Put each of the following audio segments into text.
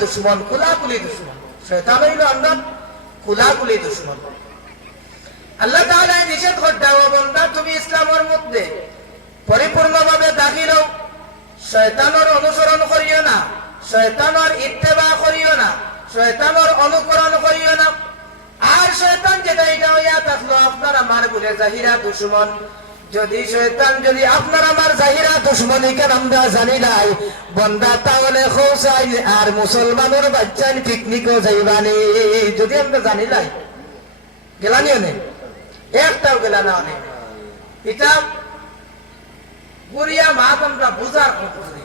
দুশ্মন, কুলাকুলি দুশ্মন। শয়তান হইল আমরা কুলাকুলি দুশ্মন। আল্লাহ তাআলা নিষেধ করতেন, ও বান্দা তুমি ইসলামের মধ্যে পরিপূর্ণভাবে দাখিল হও, শয়তানের অনুসরণ করিও না, শয়তানের ইত্তেবা করিও না, শয়তানের অনুকরণ করিও না। আর শয়তান যেটা এটা হইয়া থাকলো আপনার আমার বলে জাহিরা দুশ্মন। যদি শয়তান যদি আপনার আমার জাহিরা দুশ্মনী কেন আমরা জানি নাই বন্দা, তাহলে খোঁচাই আর মুসলমানের বাচ্চার পিকনিকও যাইবানি। যদি আমরা জানি নাই গেলানিও নেই, একটাও গেলা না অনেক। এটা বুড়িয়া মাত আমরা বুঝার করি।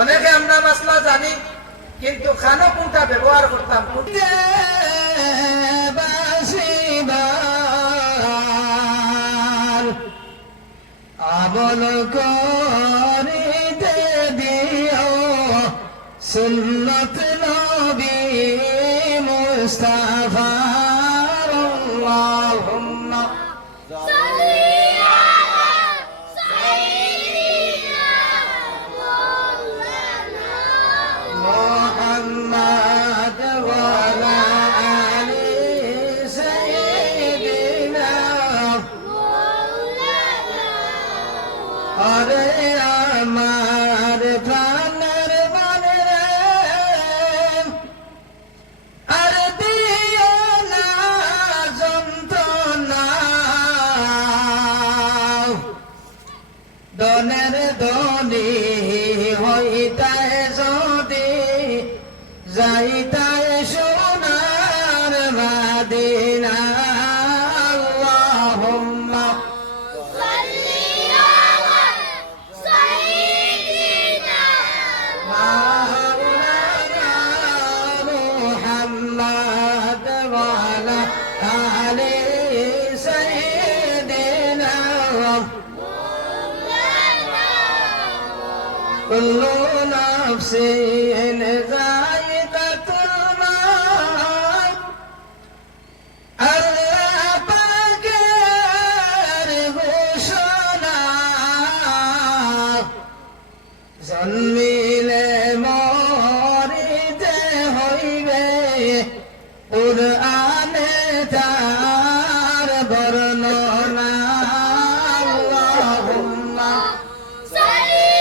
অনেকে আমরা মাসলা জানি কিন্তু খানো কোনটা ব্যবহার করতাম আবল করিতে দিও সুন্নত নবী মুস্তাফার। আল্লাহুম্মা সাল্লি আলা সাইয়্যিদিনা মাওলানা মুহাম্মাদ ওয়া আলা আলি সাইয়্যিদিনা মাওলানা। আরে আমার প্রাণের মানে আর দিও না যন্ত্রণা, দনের দনি হইতায় যদি যাইতায় সোনার মাদিনা। আল্লাহুম্মা সাল্লি আলা সাইয়্যিদিনা মাওলানা মুহাম্মাদ ওয়া আলা আলি সাইয়্যিদিনা মাওলানা। কুল্লু নাফসিন যায়িকাতুল মাউত, আল্লাহ পাকের ঘোষণা। জন্মিলে মরিতে হইবে, কুরআনে তার বর্ণনা। আল্লাহুম্মা সাল্লি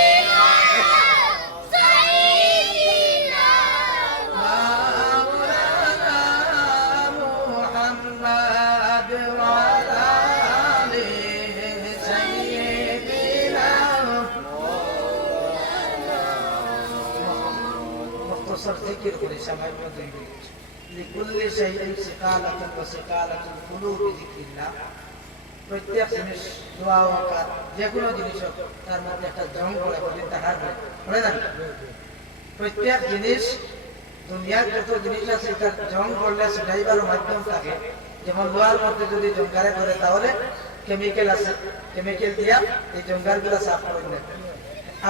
আলা সাইয়্যিদিনা মাওলানা মুহাম্মাদ ওয়া আলা আলি সাইয়্যিদিনা। মুখতাসার জিকির করে সামান্য 2 মিনিট। লিকুল্লি শাইইন সিকালাতুন ওয়া সিকালাতুল কুলুবি যিকরিল্লাহ। প্রত্যেক জিনিস দোয়া ও কাজ যে কোনো জিনিস হোক তার মধ্যে একটা জং পড়ে বলে তাহার পড়ে না। প্রত্যেক জিনিস দুনিয়ার যত জিনিস আছে তার জং পড়লে সেটাইবার মাধ্যম থাকে। যেমন লোহার মধ্যে যদি জঙ্গারে ধরে তাহলে কেমিক্যাল আছে, কেমিক্যাল দিয়া এই জঙ্গারগুলো সাফ করে নেয়।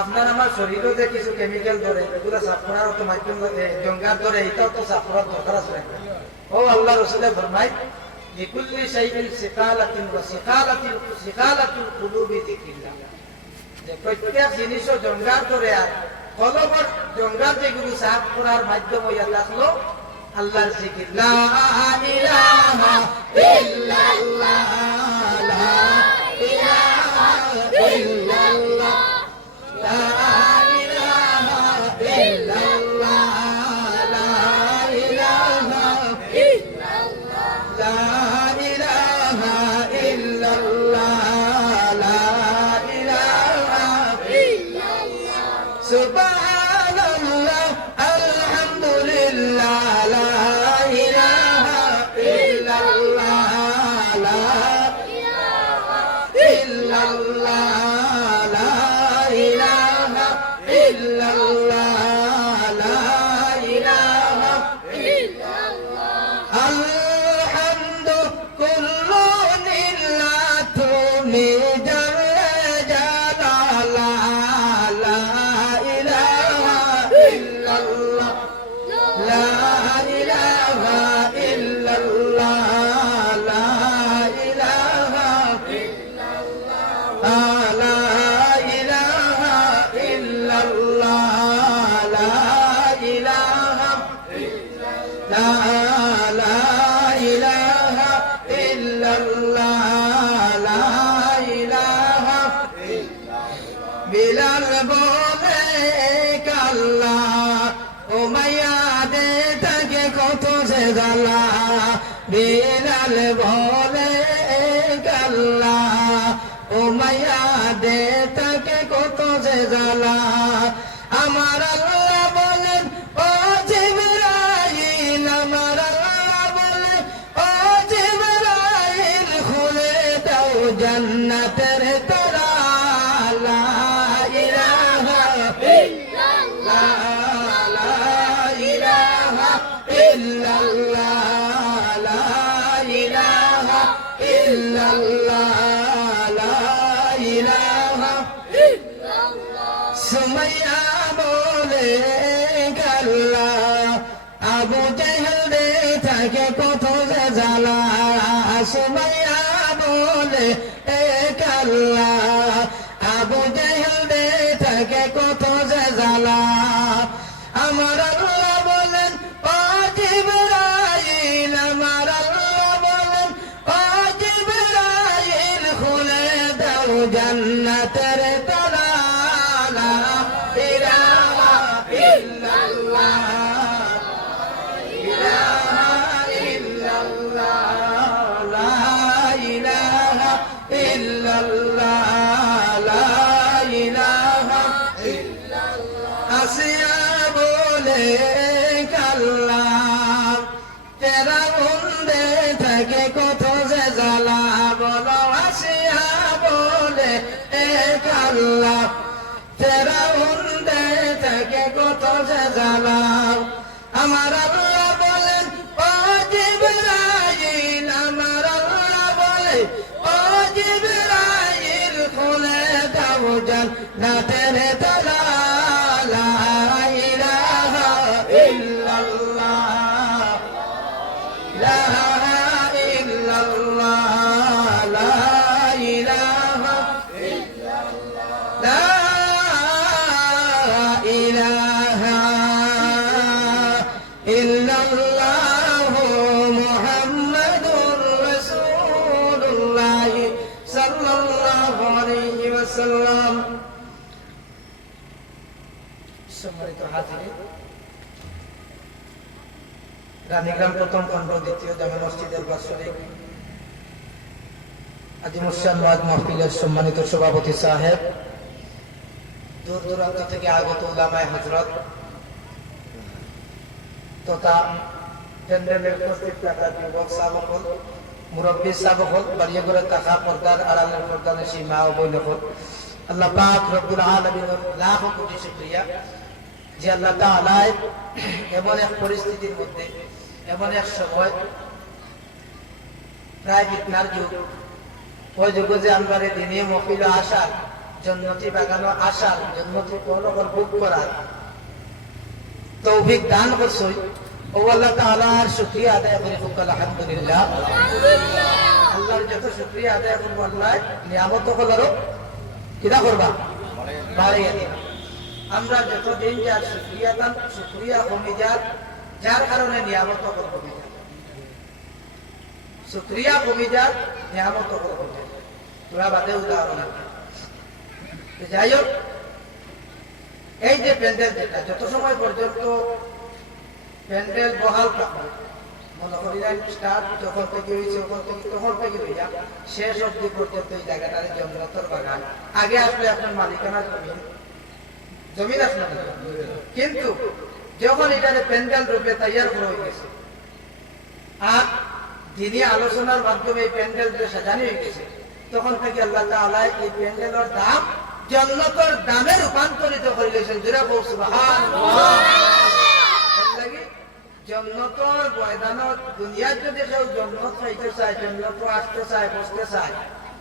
আপনার আমার শরীরও যে কিছু কেমিক্যাল ধরে এগুলো সাফ করার তো মাধ্যম জঙ্গার ধরে এটাও তো সাফ করার দরকার আছে। ও আল্লাহ রাসূল ফরমায় লিকুল্লি শাইইন সিকালাতুন ওয়া সিকালাতুল কুলুবি যিকরিল্লাহ। যে প্রত্যেক জিনিসও জঙ্গার ধরে আর কলবর জঙ্গার যেগুলো সাফ করার মাধ্যম হইয়া থাকলো আল্লাহর জিকির। লা ইলাহা ইল্লাল্লাহ, লা ইলাহা ইল্লাল্লাহ, লা ইলাহা ইল্লাল্লাহ, লা ইলাহা ইল্লাল্লাহ, লা ইলাহা ইল্লাল্লাহ, লা ইলাহা ইল্লাল্লাহ। সুবহানাল্লাহ আলহামদুলিল্লাহ, লা ইলাহা ইল্লাল্লাহ, লা ইলাহা ইল্লাল্লাহ, লা ইলাহা ইল্লাল্লাহ লা ইলাহা বিলাল বলে কাল্লা উমাইয়া দে তাকে কত যে জ্বালা বিলাল বলে কাল্লা উমাইয়া দে তাকে কত যে জ্বালা আমার আল্লাহ বলেন ও জিবরাইল আমার আল্লাহ বলেন ও জিবরাইল খুলে দাও জান্নাতের তালা লা ইলাহা ইল্লাল্লাহ লা ইলাহা ইল্লাল্লাহ লা ইলাহা ইল্লাল্লাহ লা ইলাহা সুমাইয়া বলে কাল্লা আবু জেহেল দে থাকে কত যে জ্বালা সুমাইয়া বলে কাল্লা আবু জেহেল দে থাকে কত যে জ্বালা আমার আল্লাহ বলেন ও জিবরাইল আমার আল্লাহ বলেন ও জিবরাইল খুলে দাও জান্নাতের তালা লা ইলাহা ইল্লাল্লাহ ইলাহা ইল্লাল্লাহ লা ইলাহা ইল্লাল্লাহ লা ইলাহা আসিয়া বলে কাল্লা তেরা বন্দে থাকে কত যে জ্বালা বলো আসিয়া বলে কাল্লা তেরা বন্দে থাকে কত যে জ্বালা আমার আল্লাহ বলেন ও জিবরাইল আমার আল্লাহ বলে ও জিবরাইল খুলে দাও জান্নাতের তালা লা ইলাহা ইল্লাল্লাহ লা ইল্লাল্লাহ লা ইলাহা লা ইলাহা ইল্লাল্লাহ মুহাম্মাদুর রাসূলুল্লাহ সাল্লাল্লাহু আলাইহি ওয়াসাল্লাম সম্মানিত হাজির রানীগ্রাম প্রথম খণ্ড দ্বিতীয় জামে মসজিদের বাৎসরিক আজিমুসান ওয়াজ মাহফিলের সম্মানিত সভাপতি সাহেব দূর দূরান্ত থেকে আগত উলামায়ে হযরত তথা প্যান্ডেলের উপস্থিত থাকা যুবক সাহাবগণ মুরব্বী সাহাবগণ বাড়িয়ে ঘরে থাকা পর্দার আড়ালের পর্দানের সেই মা ও বোন আল্লাহ পাক রব্বুল আলামিনের লাখ কোটি শুকরিয়া যে আল্লাহ তাআলা এমন এক পরিস্থিতির মধ্যে এমন এক সময় প্রায় ফিতনার যুগ ওই যুগে যে আমরা দিনে মহফিল আসার জন্নতি বাগানো আসার জন্নতি কোন বুক করার তৌফিক দান করছই ও আল্লাহ তাআলার শুকরিয়া আদায় করে ফুকাল আলহামদুলিল্লাহ আল্লাহর যত শুকরিয়া আদায় করব আল্লাহ নিয়ামত হলো কিনা করবা বাড়িয়ে দিন আমরা যতদিন যার শুকরিয়া দান শুকরিয়া কমে যার যার কারণে নিয়ামত কমে যায় শুকরিয়া কমে যার নিয়ামত কমে যায় তোরা বাদে উদাহরণ আছে যাই হোক এই যে প্যান্ডেল যেটা যত সময় পর্যন্ত প্যান্ডেল বহাল থাকবে মনে করিলেন স্টার্ট যখন থেকে হয়েছে তখন থেকে হইয়া শেষ অবধি পর্যন্ত এই জায়গাটার জন্নতর বাগান আগে আসলে আপনার মালিকানা জমিন আসলে কিন্তু যখন এটারে প্যান্ডেল রূপে তৈয়ার করা হয়ে গেছে আর দিনী আলোচনার মাধ্যমে এই প্যান্ডেল সাজানো হয়ে গেছে তখন থেকে আল্লাহ তাআলা এই প্যান্ডেলের দাম জন্নতর দামে রূপান্তরিত করে গেছেন যেটা বল সুবহানাল্লাহ জন্নতর ময়দানত দুনিয়ার যদি কেউ জন্নত খাইতে চায় জন্নত আসতে চায় বসতে চায়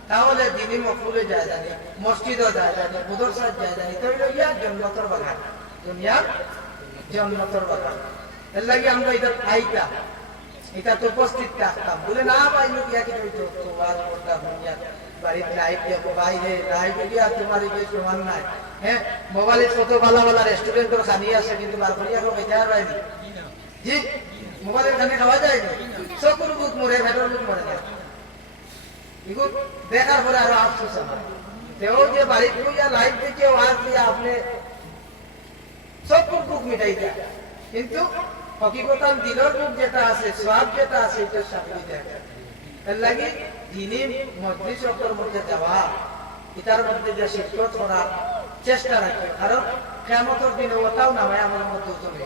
তাহলে দিনী মকবুলে যায় জানি মসজিদও যায় জানি মুদরসায় যায় জানি তো ইয়া জন্নতর বাগান দুনিয়ার জন্নতর বাগান এর লাগে আমরা এটা খাইতাম এটা তো উপস্থিত থাকতাম বলে না পাইলো কি কি হইতো তো ওয়াজ করতাম দুনিয়া বাড়িতে লাইট দেখো বাইরে লাইট দিয়া তোমার এই সমান নাই হ্যাঁ মোবাইলে কত ভালো ভালো রেস্টুরেন্ট খানি আছে কিন্তু বার করিয়া কেউ খাইতে আর পাইনি জি মোবাইলের খানে খাওয়া যায় না, চকুর বুক মরে, ভেতর বুক মরে না। এগুলো দেখার পরে আরো আফসোস আমার, তেও যে বাড়িতে বইয়া লাইভ থেকে ওয়াজ দিয়ে আপনি চকুর বুক মিটাই দেয়, কিন্তু হকিকতান দিলের বুক যেটা আছে, সওয়াব যেটা আছে, এটার সাথে দেয়। এর লাগি দিনই মজলিস মধ্যে যাওয়া, এটার মধ্যে যে শিক্ষক করার চেষ্টা রাখবে, কারণ কিয়ামতের দিনে ওটাও নামায় আমার মধ্যে চলে।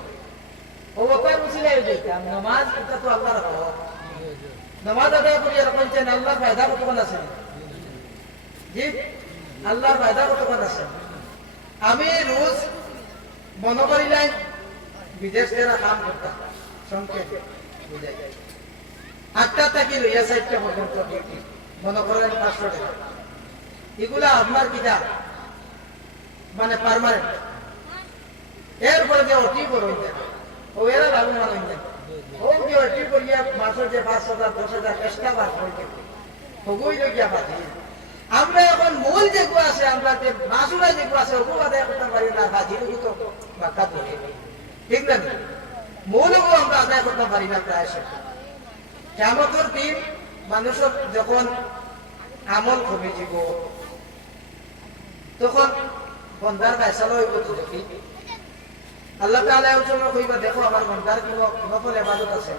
ও ওটাই মুসিলাই দিতাম নামাজ, এটা তো আল্লাহর হক। নামাজ আদায় করি এরকম চেন আল্লাহর ফায়দা কতক্ষণ আছে? জি, আল্লাহর ফায়দা কতক্ষণ আছে? আমি রোজ মনে করিলাম বিদেশ যারা কাম করতাম, সংক্ষেপ বুঝাই 8টা থেকে লইয়া 4টা পর্যন্ত ডিউটি, মনে করেন 500 টাকা। এগুলা আপনার কিটা মানে পার্মানেন্ট। এরপরে যে অটি করুন ও এরা লাভবান হইতেন, ও যে অটি করিয়া মাসে যে 5,000 10,000 চেষ্টা বার করতে ওগুই লইয়া পাচ্ছি। আমরা এখন মূল যেগুলো আছে, আমরা যে মাসুরা যেগুলো আছে ওগুলো আদায় করতে পারি না, বাজিরও তো বাক্কা ধরে, ঠিক না? মূলগুলো আমরা আদায় করতে পারি না প্রায় শেষ। কিয়ামতের দিন মানুষের যখন আমল কমে যাব, তখন বন্দার ফয়সালা হইব। তো দেখি আল্লাহ তাআলা এর জন্য কইবা, দেখো আমার বন্দার কোনো নফল ইবাদত আছে,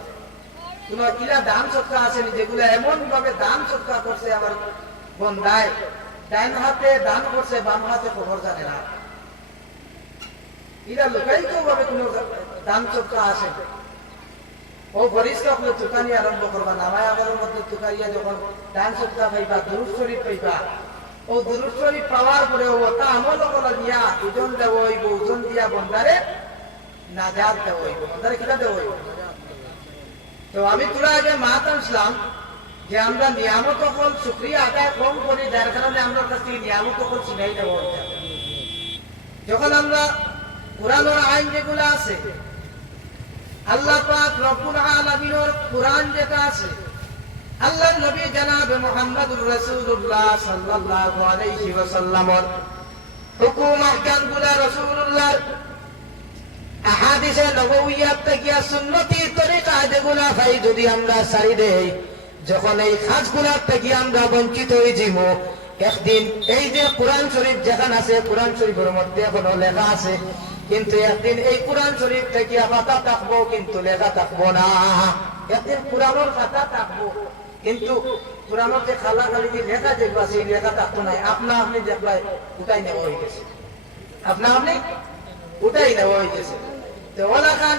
কোন কিলা দান সদকা আছে, যেগুলো এমন ভাবে দান সদকা করছে আমার বন্দায়, ডান হাতে দান করছে, বাম হাতে খবর জানে না। এরা লোকায়িত ভাবে কোন দান সদকা আছে, ও বরিষ্ঠ হলে তুকানি আরম্ভ করবা, নামায় আবারের মধ্যে তুকাইয়া যখন দান সদকা পাইবা, দুরূদ শরীফ পাইবা, ও দুরূদ শরীফ পাওয়ার পরে ওটা আমল করা দিয়া ওজন দেওয়া হইব, ওজন দিয়া বন্দারে নাজাত দেওয়া হইব, বন্দারে কিটা দেওয়া হইব। তো আমি তোরা আগে মাত আসলাম যে আমরা নিয়ামত হল শুকরিয়া আদায় কম করি, যার কারণে আমরা কাছ থেকে নিয়ামত হল চিনাই দেওয়া হইতে। যখন আমরা কোরআনের আইন যেগুলো আছে, আল্লাহ পাক রব্বুল আলামিনের কোরআন যেটা আছে, আল্লাহর নবী জনাব মুহাম্মদুর রাসূলুল্লাহ সাল্লাল্লাহু আলাইহি ওয়াসাল্লামের হুকুম আহকামগুলো, রাসূলুল্লাহর আহাদিসে নবওয়িয়াত থেকে সুন্নতি তরিকা যেগুলো ভাই যদি আমরা ছাড়ি দেই, যখন এই কাজগুলোর থেকে আমরা বঞ্চিত হয়ে যাব, একদিন এই যে কোরআন শরীফ যেখানে আছে, কোরআন শরীফের মধ্যে এখনো লেখা আছে, কিন্তু একদিন এই কোরআন শরীফ থেকে খাতা থাকবো, কিন্তু লেখা থাকবো না। একদিন কোরআনের খাতা থাকবো, কিন্তু কোরআনের যে খালা খালি যে লেখা যেগুলো আছে, এই লেখা থাকতো না। আপনা আপনি দেখলাই উঠাই নেওয়া হয়ে গেছে, আপনা আপনি উঠাই নেওয়া হয়ে গেছে। তো ওলা খান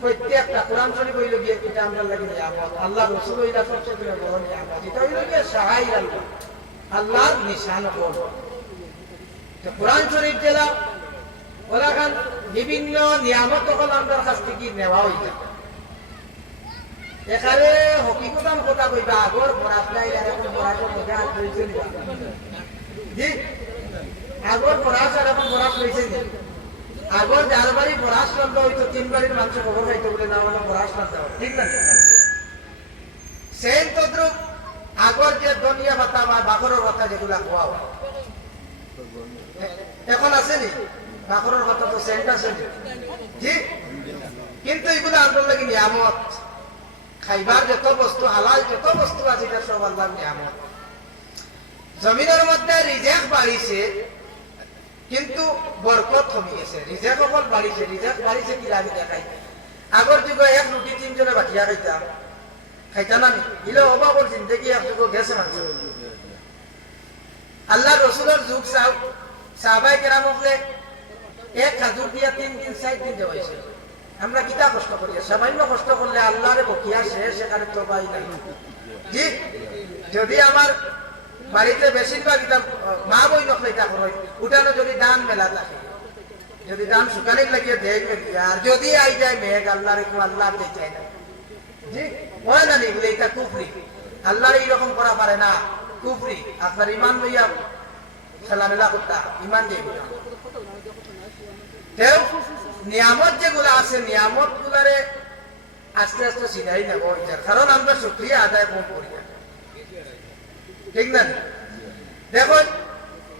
প্রত্যেকটা কোরআন শরীফ হইল গিয়ে এটা আমরা লাগে নিয়ামত, আল্লাহ রসুল হইলা সবচেয়ে বড় নিয়ামত, এটা হইল গিয়ে শাআইর আল্লাহ, আল্লাহর নিশান। কোরআন শরীফ জেলা ওলা খান বিভিন্ন নিয়ামত তখন আমরা কাছ থেকে নেওয়া হইতে। এখানে হকিকতান কথা কইবা, আগর পড়াশোনা এরকম পড়াশোনা মজা হয়েছে, জি আগর পড়াশোনা এখন পড়াশোনা হয়েছে। আগর যার বাড়ি পড়াশোনা হইতো 3 বাড়ির মানুষ খবর খাইতো বলে না মানে পড়াশোনা দেওয়া, ঠিক না? সেম তদ্রুপ আগর যে দুনিয়া ভাতা বা বাকরের ভাতা যেগুলা খোয়া হয়, এখন আসেনি বাকরের ভাতা, তো সেন্ট আসেনি, জি। কিন্তু এগুলো আন্দোলন লাগে নিয়ামত, খাইবার যত বস্তু হালাল যত বস্তু আছে এটা সব আল্লাহর নিয়ামত। জমিনের মধ্যে রিজেক বাড়িছে, কিন্তু বরকত কমে গেছে। রিজেক অকল বাড়িছে, রিজেক বাড়িছে কি লাগে দেখাই। আগর যুগে 1 রুটি 3 জনে বাটিয়া খাইতাম, খাইতাম না দিলে অভাবর জিন্দগি এক যুগ গেছে মানুষ। আল্লাহ রসুলের যুগ চাও, সাহাবায়ে কেরাম হলে 1 খাজুর দিয়া 3 দিন 4 দিন দেওয়াইছে। আমরা কিতা কষ্ট করি, সামান্য কষ্ট করলে আল্লাহরে বকিয়া শেষ, সেখানে তো পাই নাই, জি। যদি আমার বাড়িতে বেশিরভাগ মা বই নকলাইটা করই, উঠানো যদি দান মেলা থাকে, যদি দান শুকানির লাগিয়ে দেয়, আর যদি আই যায় মেঘ, আল্লাহ রেখো আল্লাহ দিয়ে চাই না, জি হয় না, বলে এটা কুফরি, আল্লাহর এইরকম করা পারে না, কুফরি। আপনার ইমান লইয়া খেলামেলা করতা, ইমান দিয়ে নিয়ামত যেগুলো আছে, নিয়ামত গুলারে আস্তে আস্তে সিধাই নেব, কারণ আমরা শুকরিয়া আদায় কম করি, ঠিক না? দেখো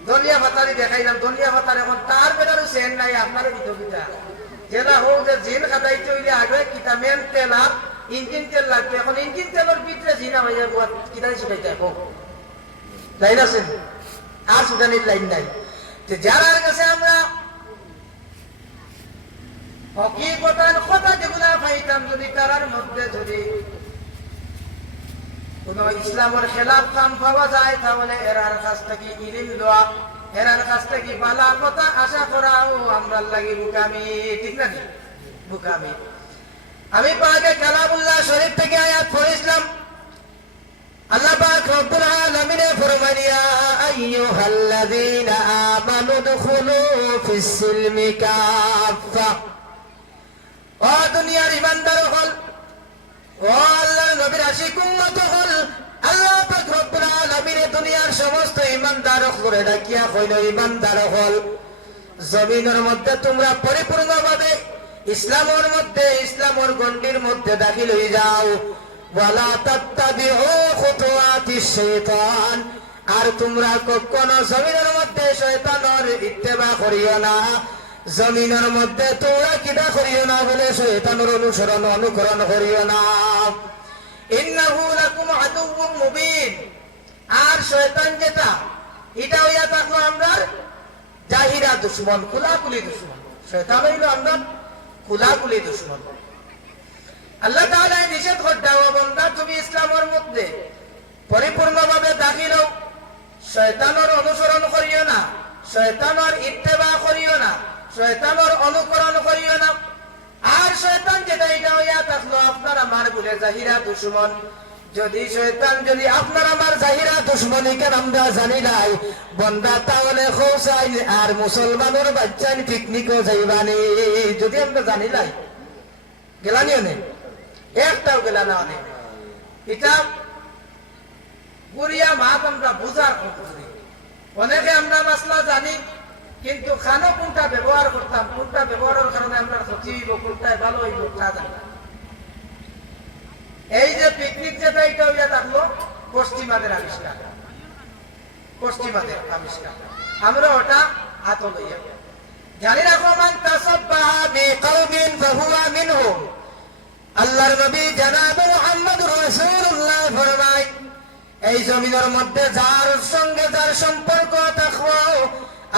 ধনিয়া পাতারি দেখাইলাম, ধনিয়া পাতার এখন তার বেটারও সেন নাই, আপনারও বিধবিতা যেটা হোক যে জিন খাতাইতে হইলে আগে কিতামেন তেল আর ইঞ্জিন তেল লাগবে, এখন ইঞ্জিন তেলের ভিতরে জিনা হয়ে যাবো, কিদানি ছুটাইতে হোক লাইন আছেন, আর ছুটানির লাইন নাই। যারার কাছে আমরা হকিকতার কথা যেগুলা পাইতাম, যদি তারার মধ্যে যদি কোন ইসলামের খেলাফ কাম পাওয়া যায়, তাহলে এরার কাছ থেকে ইলিম দেওয়া, এরার কাছ থেকে বালা কথা আশা করাও আমরা লাগি বুকামি, ঠিক না? বুকামি। আমি পাকে কালামুল্লাহ শরীফ থেকে আয়াত পড়েছিলাম। আল্লাহ পাক রব্বুল আলামিন ফরমান, ইয়া আইয়ুহাল্লাযীনা আমানু দুখুলু ফিস-সিলমি কাফা। ও দুনিয়ার ঈমানদার হল, ও আল্লাহর নবীর আশিক উম্মত হল, আল্লাহ পাক রব্বুল আলামিন দুনিয়ার সমস্ত ঈমানদার করে ডাকিয়া কইল, ঈমানদার হল, জমিনের মধ্যে তোমরা পরিপূর্ণভাবে ইসলামের মধ্যে, ইসলামের গণ্ডির মধ্যে দাখিল হয়ে যাও। ওয়ালা তাত্তাবিউ খুতুওয়াতিশ শাইতান, আর তোমরা কখনো জমিনের মধ্যে শয়তানের ইত্তেবা করিও না। জমিনের মধ্যে তোমরা কিবা করিও না বলে শয়তানের অনুকরণ করিও না। ইন্নাহু লাকুম আদুউম মুবিন, আর শয়তান যেটা, এটা হইয়া থাকলো আমরা জাহিরা দুশমন, খোলাখুলি দুশমন। শয়তান হইল আমরা খোলাখুলি দুশমন। আল্লাহ তাআলা নিষেধ করতে, ও বান্দা তুমি ইসলামের মধ্যে পরিপূর্ণভাবে দাখিল হও, শয়তানের অনুসরণ করিও না, শয়তানের ইত্তেবা করিও না, শয়তানের অনুকরণ করিও না। আর শয়তান যেটা, এটা হইয়া থাকলো আপনার আমার বলে জাহিরা দুশমন। যদি শয়তান যদি আপনার আমার জাহিরা দুশমনী কেন আমরা জানি নাই বন্দা, তাহলে খোসাই আর মুসলমানের বাচ্চান পিকনিকও যাইবানি, যদি আমরা জানি নাই গেলানিও নেই, একটাও গেলা না অনেক। এটা গুড়িয়া মাত আমরা বুঝার করি। অনেকে আমরা মাসলা জানি, কিন্তু খানো কোনটা ব্যবহার করতাম, কোনটা ব্যবহারের কারণে আমরা ক্ষতি হইব, কোনটায় ভালো হইব তা জানি না। এই যে পিকনিক যেটা, এটা হইয়া থাকলো পশ্চিমাদের আবিষ্কার, পশ্চিমাদের আবিষ্কার। আমরা ওটা হাত লইয়া জানি রাখো, মান তাসাব্বাহা বিকাউমিন ফাহুয়া মিনহুম। আল্লাহর নবী জনাব মুহাম্মদুর রাসূলুল্লাহ ফরমায়, এই জমিনের মধ্যে যার সঙ্গে যার সম্পর্ক থাকবো,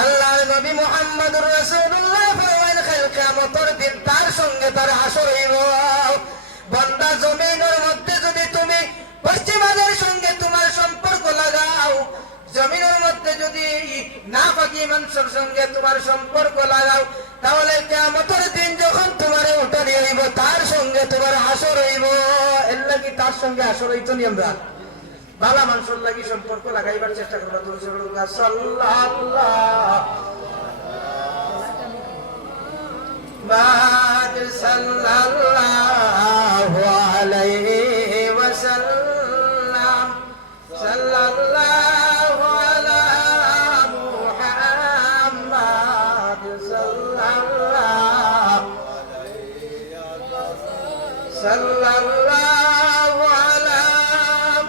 আল্লাহর নবী মুহাম্মদুর রাসূলুল্লাহ ফরমায় কাল কিয়ামতের দিন তার সঙ্গে তার হাসর হইব। বান্দা জমিনের মধ্যে যদি তুমি পশ্চিমাদের সঙ্গে তোমার সম্পর্ক লাগাও, জমিনের মধ্যে যদি নাপাকি মানুষের সঙ্গে তোমার সম্পর্ক লাগাও, তাহলে কিয়ামতের দিন যখন তোমার উঠানি হইব, তার সঙ্গে তোমার হাসর হইব। এর লাগি তার সঙ্গে হাসর হইতো নি আমরা বালা মানুষের লাগি সম্পর্ক লাগাইবার চেষ্টা করবো। সাল্লাল্লাহু আলাইহি ওয়াসাল্লাম, সাল্লাল্লাহু আলা মুহাম্মাদ, সাল্লাল্লাহু আলা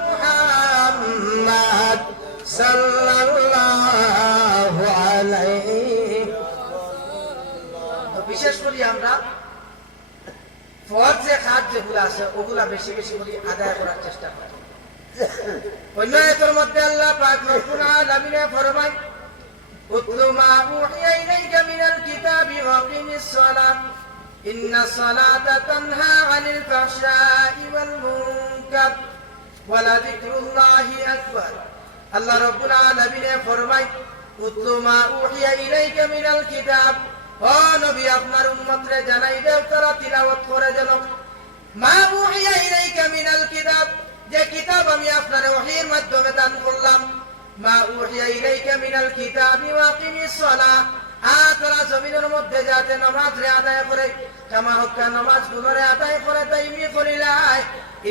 মুহাম্মাদ, সাল্লাল্লাহু আলাইহি। বিশেষ করে আমরা ফরজ যে কাজ যেগুলো আছে, ওগুলা বেশি বেশি করে আদায় করার চেষ্টা করি। অন্য আয়াতের মধ্যে আল্লাহ পাক রব্বুল আলামিন ফরমায়, উতলু মা উহিয়া ইলাইকা মিনাল কিতাবি ওয়া আকিমিস সালাত, ইন্নাস সালাতা তানহা আনিল ফাহশাই ওয়াল মুনকার ওয়া লাযিকরুল্লাহি আকবার। আল্লাহ রব্বুল আলামিন ফরমায়, উতলু মা উহিয়া ইলাইকা মিনাল কিতাব, ও নবী আপনার উম্মতরে জানাই দাও, তারা তিলাওয়াত করে যেন মা উহিয়া ইলাইকা মিনাল কিতাব, যে কিতাব আমি আপনার ওহীর মাধ্যমে দান করলাম। মা উহিয়া ইলাইকা মিনাল কিতাবি ওয়া আকিমিস সালাহ, তারা জমিনের মধ্যে যাতে নামাজে আদায় করে, কামা হক্কা নামাজ গুলোরে আদায় করে তাইমি করিলাই।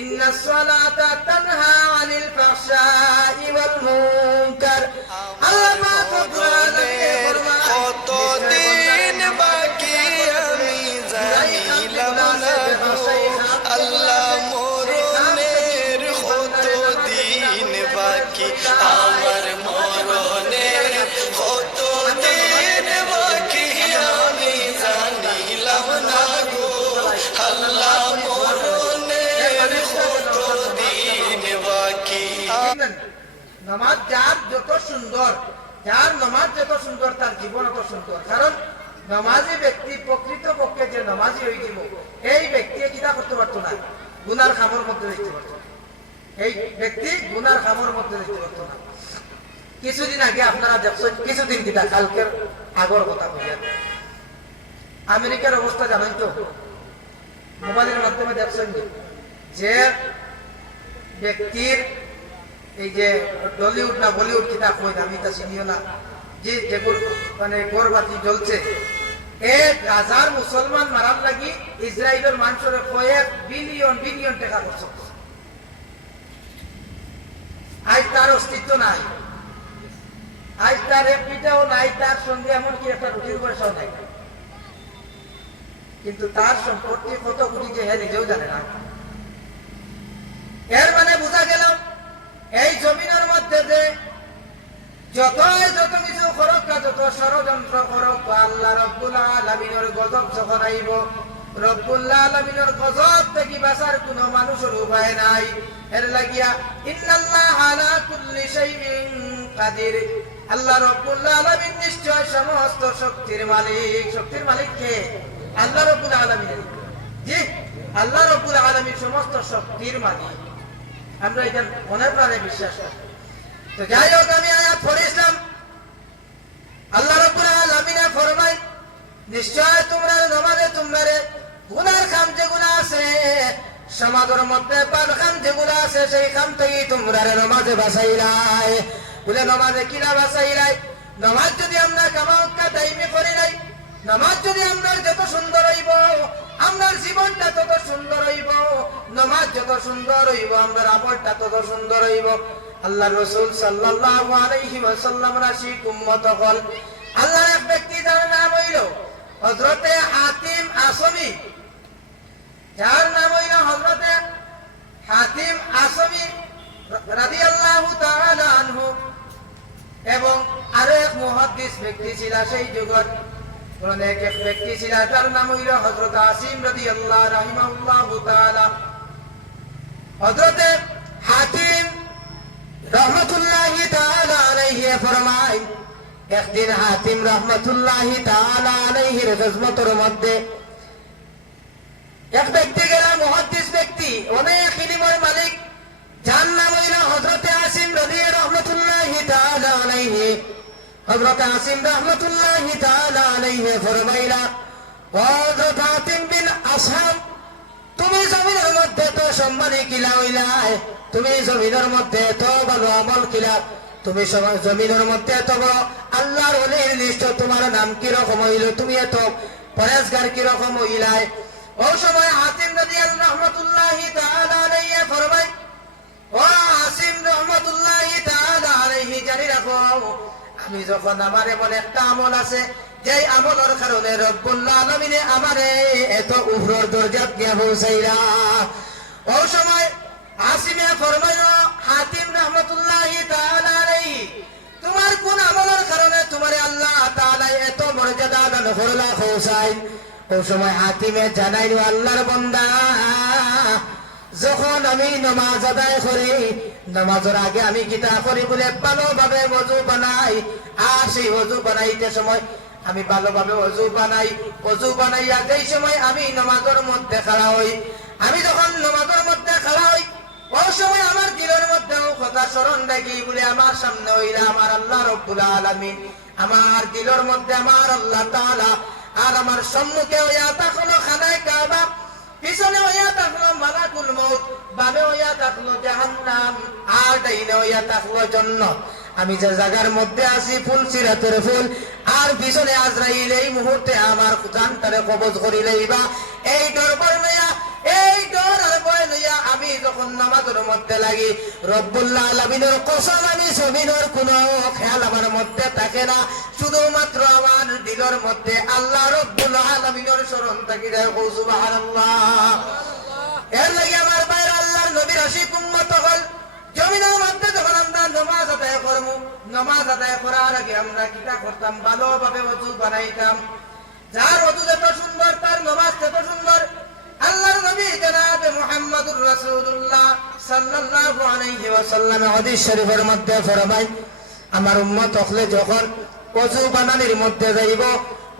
ইন্নাস সালাতা তানহা আনিল ফাহশাই ওয়াল মুনকার। আল্লাহ পাক রব্বুল আলামিন ফরমান, কতদিন বাকি আমি জানিলাম না গো, আল্লাহ মরণের কতদিন বাকি, আমার মরণের কতদিন বাকি আমি জানিলাম না গো, আল্লাহ মরণের নামাজ যার যত সুন্দর, যার নামাজ যত সুন্দর তার জীবন তত সুন্দর। কারণ নামাজি ব্যক্তি প্রকৃত পক্ষে যে নামাজি হয়ে যাব, এই ব্যক্তি কিতা করতে পারতো না, গুনার খামর মধ্যে দেখতে পারতো না। এই ব্যক্তি গুনার খামর মধ্যে দেখতে পারতো না। কিছুদিন আগে আপনারা দেখছেন, কিছুদিন কিতা কালকের আগর কথা বলিয়া, আমেরিকার অবস্থা জানেন তো, মোবাইলের মাধ্যমে দেখছেন যে ব্যক্তির এই যে টলিউড না বলিউড কিতা কই আমি তা চিনিও না, যে যেগুলো মানে গোরবাতি জ্বলছে, 1,000 মুসলমান মারার লাগি ইসরায়েলের মানুষের কয়েক বিলিয়ন টাকা খরচ। আজ তার অস্তিত্ব নাই, আজ তার এক পিঠাও নাই, তার সঙ্গে এমনকি একটা রুটির পয়সাও নাই। কিন্তু তার সম্পত্তি কত কোটি যে হ্যাঁ নিজেও জানে না। এর মানে বোঝা গেল এই জমিনের মধ্যে যে যত কিছু খরচ, যত ষড়যন্ত্র খরচ, আল্লাহ রব্বুল আলামিনের গজব যখন আইব, রব্বুল আলামিনের গজব থেকে বাঁচার কোনো মানুষের উপায় নাই। এর লাগিয়া ইন্নাল্লাহা আলা কুল্লি শাইইন কাদির, আল্লাহ রব্বুল আলামিন নিশ্চয় সমস্ত শক্তির মালিক। শক্তির মালিক কে? আল্লাহ রব্বুল আলামিন। জি, আল্লাহ রব্বুল আলামিন সমস্ত শক্তির মালিক। আমরা এটা মনে প্রাণে বিশ্বাস করি। তো যাই হোক, আমি আয়াত পড়েছিলাম, আল্লাহ রাব্বুল আলামিন ফরমায়, নিশ্চয় তোমরা নামাজে তোমরা গুনার কাম যেগুলো আছে, সমাজের মধ্যে পাপ কাম যেগুলো আছে, সেই কাম থেকে তোমরা নামাজে বাঁচাইলাই। বলে নামাজে কিনা বাঁচাইলাই? নামাজ যদি আমরা কামাক্কা টাইমে করি নাই, নামাজ যদি আপনার যত সুন্দর হইব, আপনার জীবনটা তত সুন্দর হইব, নামাজ যত সুন্দর হইব, আপনার আমলটা তত সুন্দর হইব। আল্লাহ রাসূল সাল্লাল্লাহু আলাইহি ওয়াসাল্লাম রাশিক উম্মত হল, আল্লাহর এক ব্যক্তি যার নাম হইল হযরতে হাতিম আসমি, যার নাম হইল হযরতে হাতিম আসমি রাদিয়াল্লাহু তাআলা আনহু। এবং আরো এক মুহাদ্দিস ব্যক্তি ছিল সেই যুগের, অনেক এক ব্যক্তি ছিল, তার নাম হইল হযরত আসিম রাদিয়াল্লাহু রাহিমাহুল্লাহু তাআলা। হযরতে হাতিম রহমতুল্লাহি তাআলা আলাইহি ফরমায়, একদিন হাতিম রহমতুল্লাহি তাআলা আলাইহির খিদমতের মধ্যে এক ব্যক্তি গেল, মুহাদ্দিস ব্যক্তি, অনেক ইলমের মালিক, যার নাম হইল হযরতে আসিম রাহমাতুল্লাহি তাআলা আলাইহি। হযরতে আসিম রাহমাতুল্লাহি তাআলা আলাইহি ফরমাইলা, হযরত হাতিম বিন আসহাম, তুমি জমিনের মধ্যে তো সম্মানী কিলা হইলাই, তুমি জমিনের মধ্যে তো ভালো আমল কিলা, তুমি জমিনের মধ্যে এত বড় আল্লাহর ওলির লিস্ট, তোমার নাম কি রকম হইল, তুমি এত পরেজগার কি রকম হইলাই? ও সময় হাতিম রাদিয়াল্লাহু রাহমাতুল্লাহি তাআলা আলাইহি ফরমায়, ও আসিম রাহমাতুল্লাহি তাআলা আলাইহি, জানি রাখো, আমি যখন আমার এমন একটা আমল আছে, যে আমলের কারণে রব্বুল আলামিন আমারে এত উপরের দরজাত গিয়া পৌঁছাইরা। ও সময় আসিমে ফরমাইল, হাতিম রাহমাতুল্লাহি তাআলা আলাইহি, তোমার কোন আমলের কারণে তোমারে আল্লাহ তাআলা এত মর্যাদা দান করলা পৌঁছাই? ও সময় হাতিমে জানাইল, আল্লাহর বান্দা, যখন আমি নামাজ আদায় করি, নামাজের আগে আমি কিতা করি বলে ভালোভাবে ওযু বানাই, আর সেই ওযু বানাইতে সময় আমি ভালোভাবে ওযু বানাই, ওযু বানাইয়া যেই সময় আমি নামাজের মধ্যে খাড়া হই, আমি যখন নামাজের মধ্যে খাড়া হই, ওই সময় আমার দিলের মধ্যেও কথা স্মরণ রাখি বলে আমার সামনে হইলে আমার আল্লাহ রব্বুল আলামিন, আমার দিলের মধ্যে আমার আল্লাহ তাআলা, আর আমার সম্মুখে হইয়া থাকলো খানায়ে কাবা, পিছনে হইয়া থাকলো মালাকুল মউত, বামে হইয়া থাকলো জাহান্নাম, আর ডাইনে হইয়া থাকলো জান্নাত। আমি যে জায়গার মধ্যে আছি, ফুল সিরাতের ফুল, আর পিছনে আজরাইল এই মুহূর্তে আমার জানটারে কবজ করিলেইবা। এই দরবার লইয়া, এই ডর আর ভয় লইয়া আমি যখন নামাজের মধ্যে লাগি, রব্বুল আলামিনের কসম, আমি জমিনের কোনো খেয়াল আমার মধ্যে থাকে না, শুধুমাত্র আমার দিলের মধ্যে আল্লাহ রব্বুল আলামিনের স্মরণ থাকি যায়। সুবহানাল্লাহ। এর লাগি আমার বাইরে আল্লাহর নবীর আশিক উম্মত হল, জমিনের মধ্যে যখন আমরা নামাজ আদায় করবো, নামাজ আদায় করার আগে আমরা কিটা করতাম? ভালোভাবে ওযু বানাইতাম। যার ওযু যত সুন্দর, তার নামাজ তত সুন্দর। আল্লাহর নবী জনাব জনাবে মুহাম্মদুর রাসূলুল্লাহ সাল্লাল্লাহু আলাইহি ওয়াসাল্লাম হাদিস শরীফের মধ্যে ফরমায় আমার উম্মত হলে যখন ওযু বানানির মধ্যে যাইব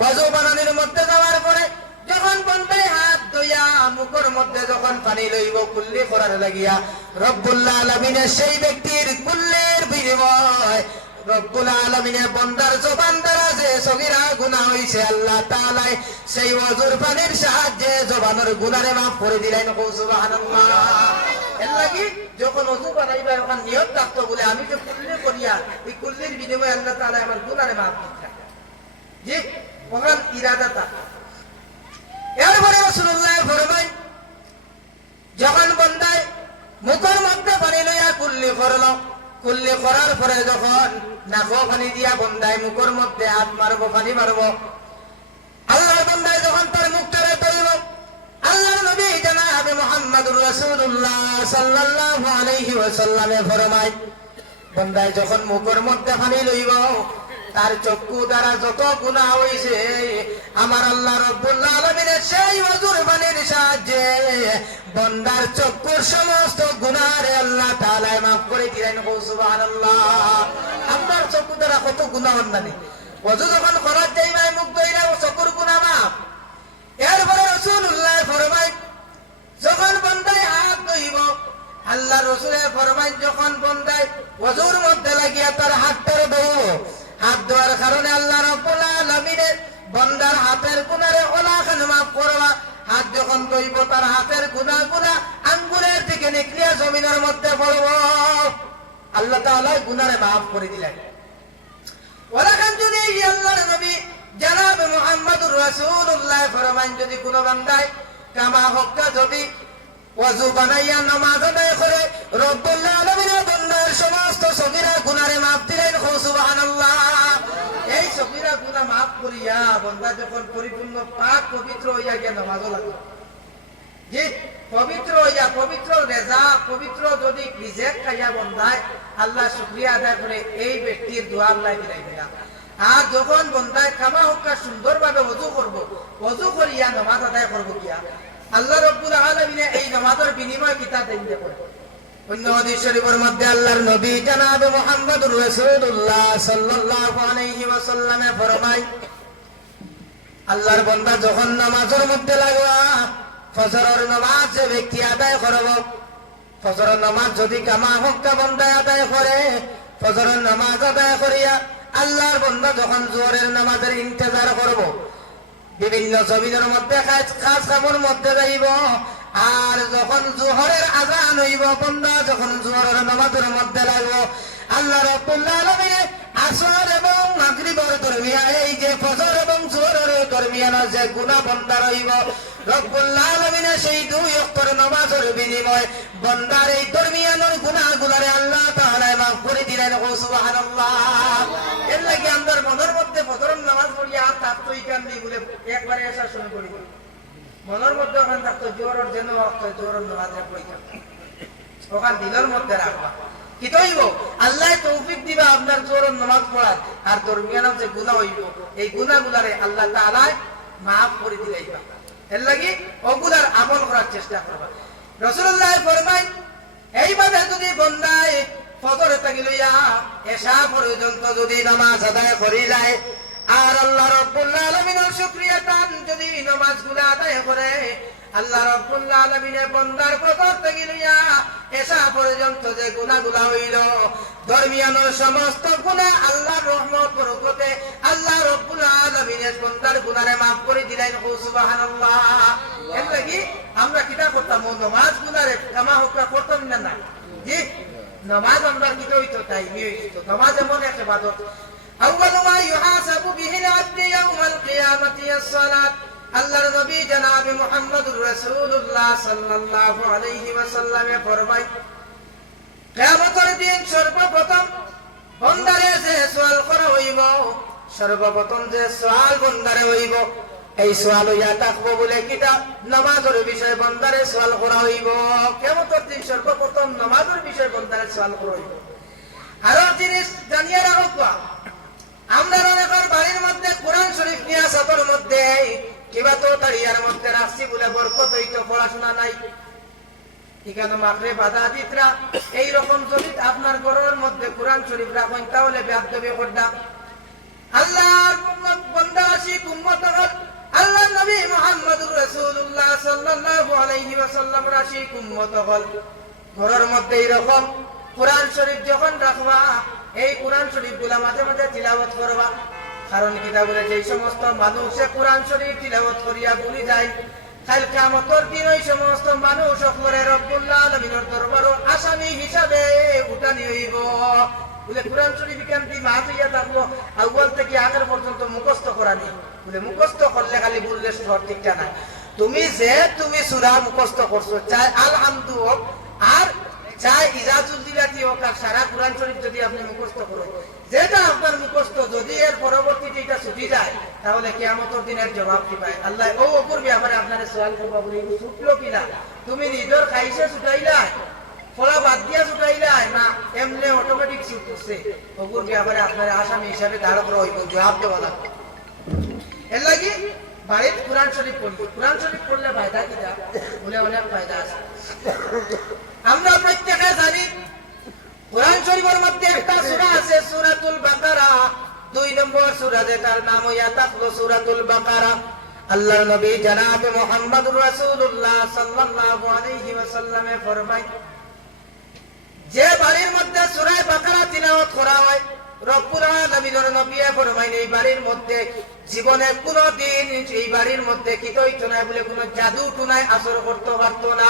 ওযু বানানির মধ্যে যাওয়ার পরে যখন বন্দায় হাত ধুইয়া মুখের মধ্যে যখন পানি লইব কুল্লি করার লাগিয়া রব্বুল আলামিনের সেই ব্যক্তির কুল্লের বিনিময় রব্বুল আলামিনের বান্দার জবান দ্বারা যে সগীরা গুনাহ হইছে আল্লাহ তাআলা সেই ওযুর পানির সাহায্যে জবানের গুনাহরে maaf করে দিলেন সুবহানাল্লাহ। এর লাগি যখন ওযু বানাইবা তখন নিয়ত রাখতো বলে আমি যে কুল্লি করিয়া এই কুল্লির বিনিময়ে আল্লাহ তাআলা আমার গুনাহরে maaf দিবেন, জি ওখান ইরাদাটা। এরপরে রাসূলুল্লাহ ফরমায় যখন বান্দায় মুখের মধ্যে পানি লইয়া কুল্লি করলো, কুল্লি করার পরে যখন নাকো পানি দিয়া বান্দায় মুখের মধ্যে হাত মারবো পানি মারবো আল্লাহর বান্দায় যখন তার মুখটারে ধরব আল্লাহর নবী জনাবে মুহাম্মদুর রাসূলুল্লাহ সাল্লাল্লাহু আলাইহি ওয়াসাল্লামে ফরমায় বান্দায় যখন মুখের মধ্যে পানি লইব তার চক্ষু দ্বারা যত গুনাহ হইছে আমার আল্লাহ রব্বুল আলামিনের সেই ওযুর পানির সাহায্যে বান্দার চক্ষুর সমস্ত গুনাহরে আল্লাহ তাআলা maaf করে দিলেন সুবহানাল্লাহ। আপনার চক্ষু দ্বারা কত গুনাহ হন্দানি ওযু যখন করার যাইবা মুখ ধইরা চক্ষুর গুনাহ maaf। এরপরে রাসূলুল্লাহ ফরমায় যখন বান্দায় হাত ধুইব আল্লাহ রাসূলের ফরমায় যখন বান্দায় ওযুর মধ্যে লাগিয়া তার হাতটারে ধুইব হাত ধোয়ার কারণে আল্লাহ রাব্বুল আলামিনের বান্দার হাতের গুনাহরে ওলাখান maaf করবা। হাত যখন ধুইব তার হাতের গুনাহগুলা আঙ্গুলের দিকে নিকলিয়া জমিনের মধ্যে পড়ব আল্লাহ তাআলা গুনাহরে maaf করে দিলেন। ওলাখান যদি আল্লাহর নবী জনাবে মুহাম্মদুর রাসূলুল্লাহ ফরমান যদি কোন বান্দায় কামা হক্কা যদি ওযু বানাইয়া নামাজ আদায় করে রব্বুল আলামিনের বান্দার সমস্ত সগীরা গুনাহরে maaf দিলেন সুবহানাল্লাহ। এই সগীরা গুনাহ maaf করিয়া বান্দা যখন পরিপূর্ণ পাক পবিত্র হইয়া গিয়া নামাজও লাগে, জি পবিত্র হইয়া পবিত্র রেজা পবিত্র যদি রিজেক্ট খাইয়া বান্দায় আল্লাহ শুকরিয়া আদায় করে এই ব্যক্তির দোয়া আল্লাহ ফিরাইবে না। আর যখন বান্দায় কামা হক্কা সুন্দরভাবে ওযু করব ওযু করিয়া নামাজ আদায় করব কিয়া আল্লাহ রাব্বুল আলামিন এই নামাজের বিনিময় কিতাব দেন দেবেন। অন্য হাদিস শরীফের মধ্যে আল্লাহর নবী জনাবে মুহাম্মদুর রাসূলুল্লাহ সাল্লাল্লাহু আলাইহি ওয়াসাল্লামে ফরমায় আল্লাহর বান্দা যখন নামাজের মধ্যে লাগবা ফজরের নামাজ যে ব্যক্তি আদায় করব ফজরের নামাজ যদি কামা হক্কা বান্দা আদায় করে ফজরের নামাজ আদায় করিয়া আল্লাহর বান্দা যখন জোহরের নামাজের ইন্তজার করব বিভিন্ন জমিনের মধ্যে খাস কামর মধ্যে যাইব আর যখন জোহরের আযান হইব বান্দা যখন জোহরের নামাজের মধ্যে লাগব আল্লাহ রাব্বুল আলামিন আসর এবং মাগরিবের দরমিয়ান এই যে ফজর এবং জোহরের দরমিয়ান যে গুনাহ বান্দা রইব রব্বুল আলামিন সেই দুই ওয়াক্তের নামাজের বিনিময়ে বান্দার এই দরমিয়ানের গুনাহগুলোরে আল্লাহ তাআলা maaf করে দিলেন সুবহানাল্লাহ। এর লাগি আমাদের মনের মধ্যে ফজরের নামাজ পড়িয়া আর থাকতো ইকান নেই বলে একবারে আসা শুরু করি মনের মধ্যে ওখান থাকতো জোহরের জন্য জোহরের নামাজে পড়িতাম ওখান দিলের মধ্যে রাখবা কি তৈব আল্লাহ তৌফিক দিবা আপনার জোহরের নামাজ পড়ার আর দরমিয়ানের যে গুনাহ হইব এই গুনাহগুলোরে আল্লাহ তাআলা maaf করে দিলাইবা। এর লাগি ওগুলার আমল করার চেষ্টা করবা। রাসূলুল্লাহ ফরমায় এইভাবে যদি বান্দায় ফজর থেকে লইয়া এশা পর্যন্ত যদি নামাজ আদায় করি যায় আর আল্লাহ রাব্বুল আলামিনের শুকরিয়া তান যদি নামাজগুলো আদায় করে আল্লাহ রাব্বুল আলামিনের বান্দার ফজর থেকে লইয়া এশা পর্যন্ত যে গুনাহগুলো হইল দরমিয়ানের সমস্ত গুনাহ আল্লাহর রহমত বরকতে আল্লাহ রাব্বুল আলামিনের বান্দার গুনাহরে maaf করে দিলেন সুবহানাল্লাহ। এর লাগি আমরা কিতা করতাম নামাজগুলোরে কামা হক্কা করতাম না, জি নামাজ আমরা কিতা হইতো তাই হইতো নামাজ এমন একটা ইবাদত আউয়ালু মা ইউহাসাবু বিহিল আবদু ইয়াউমাল কিয়ামাতি as-সালাত। আল্লাহর নবী জনাবে মুহাম্মদুর রাসূলুল্লাহ সাল্লাল্লাহু আলাইহি ওয়াসাল্লামে ফরমায় কিয়ামতের দিন সর্বপ্রথম বান্দারে যে সওয়াল করা হইব সর্বপ্রথম যে সওয়াল বান্দারে হইব এই সওয়াল হইয়া থাকবো বলে কিতা নামাজের বিষয়ে বান্দারে সওয়াল করা হইব। কিয়ামতের দিন সর্বপ্রথম নামাজের বিষয়ে বান্দারে সওয়াল করা হইব। আরো জিনিস জানিয়ে রাখবা আমরা অনেকের বাড়ির মধ্যে কোরআন শরীফ নিয়ে ছাতর মধ্যে কিবা তো তাড়িয়ার মধ্যে রাখছি বলে বরকত হইতো পড়াশোনা নাই এখানে মাকরে বাধা দিতরা এইরকম যদি আপনার ঘরের মধ্যে কোরআন শরীফ রাখেন তাহলে বেয়াদবি করদা আল্লাহর বান্দা আশিক উম্মত হল আল্লাহ নবী মুহাম্মদুর রাসূলুল্লাহ সাল্লাল্লাহু আলাইহি ওয়াসাল্লাম আশিক উম্মত হল ঘরের মধ্যে এইরকম কোরআন শরীফ যখন রাখবা এই কোরআন শরীফ গুলা মাঝে মাঝে তিলাওয়াত করবা কারণ কিতাবে যে সমস্ত মানুষে কোরআন শরীফ তিলাওয়াত করিয়া ভুলে যায় কাল কিয়ামতের দিন ওই সমস্ত মানুষ সকলে রব্বুল আলামিনের দরবারে আসামি হিসাবে উঠানি হইব বলে কোরআন শরীফ কেন দি মাঝ হইয়া থাকলো আউয়াল থেকে আগের পর্যন্ত মুখস্থ করা নেই বলে মুখস্থ করলে খালি বললে সঠিকটা না তুমি সূরা মুখস্থ করছো চাই আলহামদু হোক আর চাই ইজাজুল দিলাতি হোক আর সারা কোরআন শরীফ যদি আপনি মুখস্থ করেন যেটা আপনার মুখস্থ যদি এর পরবর্তীতে এটা ছুটি যায় তাহলে কিয়ামতের দিনের জবাব কি পায় আল্লাহ ও করবে আমার আপনারে সওয়াল করব বলে ছুটলো কিনা তুমি নিজের খাইছে ছুটাইলা ফলা বাদ দিয়া ছুটাইলা না এমনি অটোমেটিক ছুটছে ও করবে আবার আপনার আসামি হিসাবে দাঁড় করা হইব জবাব দেওয়া লাগবে এর লাগি বাড়িতে কোরআন শরীফ পড়বে কোরআন শরীফ পড়লে ফায়দা কি দা বলে অনেক ফায়দা আছে আমরা প্রত্যেকে জানি কোরআন শরীফের মধ্যে একটা সূরা আছে সূরাতুল বাকারা 2 নম্বর সূরা যেটার নাম হইয়া থাকলো সূরাতুল বাকারা আল্লাহর নবী জনাব মুহাম্মদুর রাসূলুল্লাহ সাল্লাল্লাহু আলাইহি ওয়াসাল্লামে ফরমায় যে বাড়ির মধ্যে সূরা বাকারা তিলাওয়াত করা হয় রব্বুল আলামিনের নবী ফরমায় এই বাড়ির মধ্যে জীবনে কোনদিন এই বাড়ির মধ্যে কি হইতো না বলে কোনো জাদু টুনায় আসর করতে পারতো না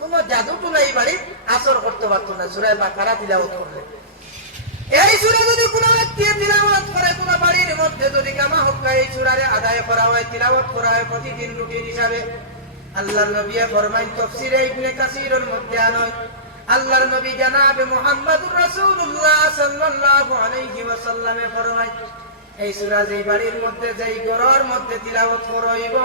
কোনো জাদু টুনাই বাড়ি আসর করতে পারতো না সূরা বাকারা তিলাওয়াত করলে এই সূরা যদি কোনো ব্যক্তি তিলাওয়াত করে কোন বাড়ির মধ্যে যদি কামা হক্কা এই সূরারে আদায় করা হয় তিলাওয়াত করা হয় প্রতিদিন রুটিন হিসাবে আল্লাহর নবী ফরমায় তাফসীরে ইবনে কাসীরের মধ্যে আনয় আল্লাহর নবী জনাব মুহাম্মদুর রাসূলুল্লাহ সাল্লাল্লাহু আলাইহি ওয়াসাল্লামে ফরমায় এই সূরা যেই বাড়ির মধ্যে যেই ঘরের মধ্যে তিলাওয়াত করা হইব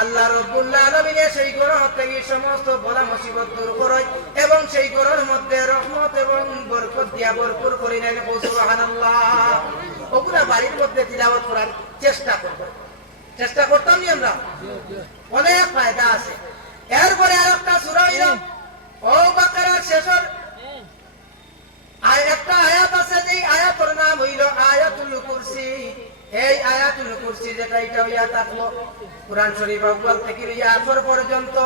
আল্লাহ রাব্বুল আলামিন সেই ঘর থেকে সমস্ত বলা মুসিবত দূর করে এবং সেই ঘরের মধ্যে রহমত এবং বরকত দিয়া ভরপুর করে নেন সুবহানাল্লাহ ওগুলা বাড়ির মধ্যে তিলাওয়াত করার চেষ্টা করতাম নি আমরা অনেক ফায়দা আছে এরপরে আরেকটা সূরা হইল ও বাকারার শেষের একটা আয়াত আছে যে আয়াতের নাম হইল আয়াতুল কুরসি এই আয়াতুল কুরসি যেটা এটা হইয়া থাকলো কোরআন শরীফ আউয়াল থেকে লইয়া আখর পর্যন্ত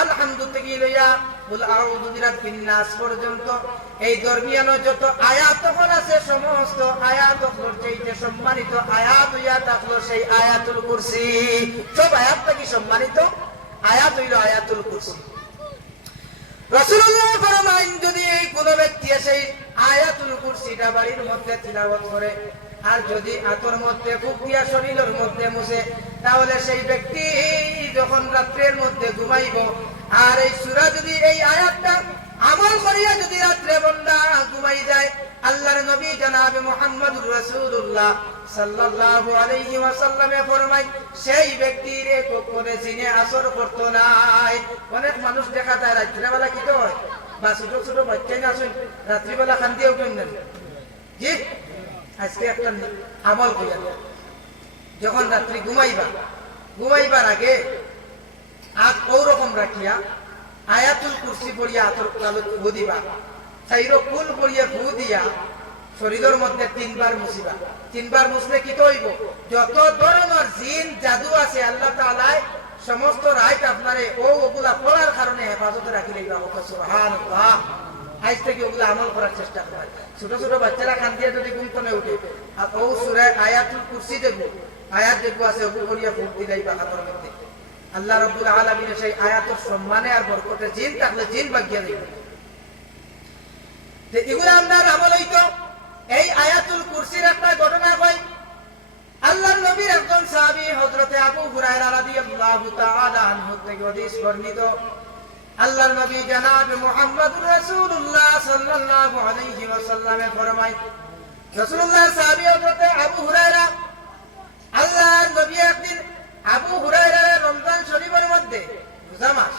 আলহামদু থেকে লইয়া কুল আউযু বিরাব্বিন নাস পর্যন্ত এই দরমিয়ানো যত আয়াত আছে সমস্ত আয়াতগুলোর চাইতে সম্মানিত আয়াত হইয়া থাকলো সেই আয়াতুল কুরসি সব আয়াত থেকে সম্মানিত আয়াত হইল আয়াতুল কুরসি রাসূলুল্লাহ ফরমায় যদি কোন ব্যক্তি এসে আয়াতুল কুরসিটা বাড়ির মধ্যে তিলাওয়াত করে আর যদি আতর মধ্যে ফুক দিয়া শরীরের মধ্যে মুছে তাহলে সেই ব্যক্তি যখন রাত্রের মধ্যে ঘুমাইব আর এই সূরা যদি এই আয়াতটা আমল করিয়া যদি রাত্রে বান্দা ঘুমাই যায় আল্লাহর নবী জনাব মুহাম্মদুর রাসূলুল্লাহ সাল্লাল্লাহু আলাইহি ওয়াসাল্লামে ফরমায় সেই ব্যক্তির কখনো জিনে আসর করতো না অনেক মানুষ দেখা যায় রাত্রে বেলা কি হয় বা ছোট ছোট বাচ্চা না আসেন রাত্রি বেলা কান্দিয়ে উঠেন না জি আজকে একটা আমল করিয়া যখন রাত্রি ঘুমাইবার আগে আগ ওরকম রাখিয়া আয়াতুল কুরসি পড়িয়া আতর ফু দিবা চাইরো ফুল পড়িয়া ফু দিয়া শরীরের মধ্যে 3 বার মুছিবা 3 বার মুছলে কি হইব যত ধরনের জিন জাদু আছে আল্লাহ তাআলা সমস্ত রাইট আপনারে ওগুলা পড়ার কারণে হেফাজতে রাখি লইবা সুবহানাল্লাহ আজ থেকে ওগুলা আমল করার চেষ্টা করবা ছোট ছোট বাচ্চারা কান দিয়ে যদি ঘুম থেকে উঠে আর ও সূরা আয়াতুল কুরসি দেখো আয়াত দেখো আছে ওগুলো পড়িয়া ফু দিলাইবা হাতের মধ্যে আল্লাহ রাব্বুল আলামিনের সেই আয়াতের সম্মানে আর বরকতে জিন থাকলে জিন বাগিয়া দিবে তে এগুলো আমরা আমল হইতো এই আয়াতুল কুরসির একটা ঘটনা কই আল্লাহর নবীর একজন সাহাবী হযরতে আবু হুরায়রা রাদিয়াল্লাহু তাআলা আনহু থেকে হাদিস বর্ণিত আল্লাহর নবী জনাব মুহাম্মদুর রাসূলুল্লাহ সাল্লাল্লাহু আলাইহি ওয়াসাল্লামে ফরমায় রাসূলুল্লাহ সাহাবী হযরতে আবু হুরায়রা আল্লাহর নবী একদিন আবু হুরায়রা রমজান শরীফের মধ্যে রোজা মাস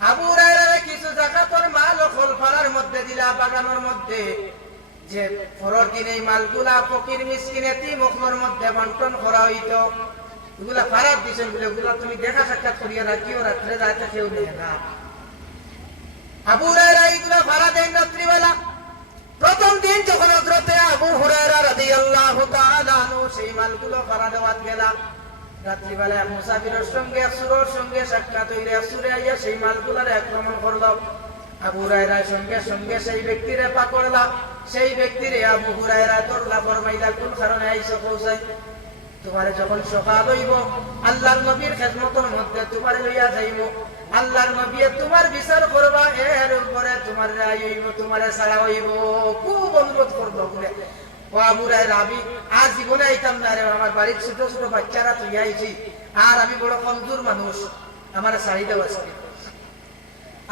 আবু হুরায়রা কিছু যাকাতের মাল ও খলফালার মধ্যে দিলা বাগানের মধ্যে যে পরের দিন এই মালগুলা ফকির মিসকিন এতিম ওগুলোর মধ্যে বন্টন করা হইতো এগুলা ফারাক দিছেন বলে এগুলা তুমি দেখা সাক্ষাৎ করিয়া রাখিও, রাত্রে রাতে কেউ নেই না। আবু হুরায়রা এগুলা ফারা দেন রাত্রিবেলা। প্রথম দিন যখন হযরতে আবু হুরায়রা রাদিয়াল্লাহু তাআলা আনহু সেই মালগুলো ফারা দেওয়াত গেলা, রাত্রিবেলা মুসাফিরের সঙ্গে আসুরের সঙ্গে সাক্ষাৎ হইলে আসুরে আইয়া সেই মালগুলার আক্রমণ করলো। আবু হুরায়রা সঙ্গে সঙ্গে সেই ব্যক্তিরে পাকড়লা, সেই ব্যক্তিরে আবু হুরায়রা ধরলা, ফরমাইলা কোন কারণে আইছো পৌঁছাই? তোমারে যখন সকাল হইব আল্লাহর নবীর খেদমতের মধ্যে তোমারে লইয়া যাইব, আল্লাহর নবী তোমার বিচার করবা, এর উপরে তোমার রায় হইব, তোমারে ছাড়া হইব। খুব অনুরোধ করলো বলে ও আবু হুরায়রা আমি আজ জীবনে আইতাম না রে, আমার বাড়ির ছোট ছোট বাচ্চারা তুই আইছি, আর আমি বড় কমজোর মানুষ, আমার ছাড়ি দেওয়া আজকে।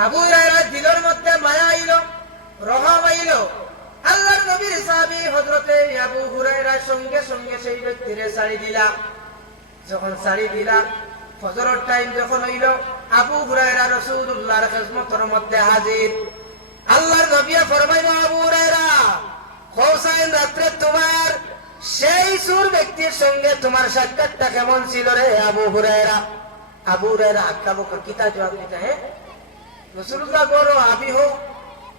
আবু হুরায়রা দিলের মধ্যে মায়া আইল, রহম আইল। আল্লাহর নবীর সাহাবী হযরতে আবু হুরায়রা সঙ্গে সঙ্গে সেই ব্যক্তিরে ছাড়ি দিলা। যখন ছাড়ি দিলা, ফজরের টাইম যখন হইল, আবু হুরায়রা রাসূলুল্লাহর খেদমতের মধ্যে হাজির। আল্লাহর নবী ফরমাইলো আবু হুরায়রা হোসাইন রাত্রে তোমার সেই সুর ব্যক্তির সঙ্গে তোমার সাক্ষাৎটা কেমন ছিল রে আবু হুরায়রা? আবু হুরায়রা আক্কাবুকে কিতা জবাব দিতে হে রাসূলুল্লাহ বড় আবি হোক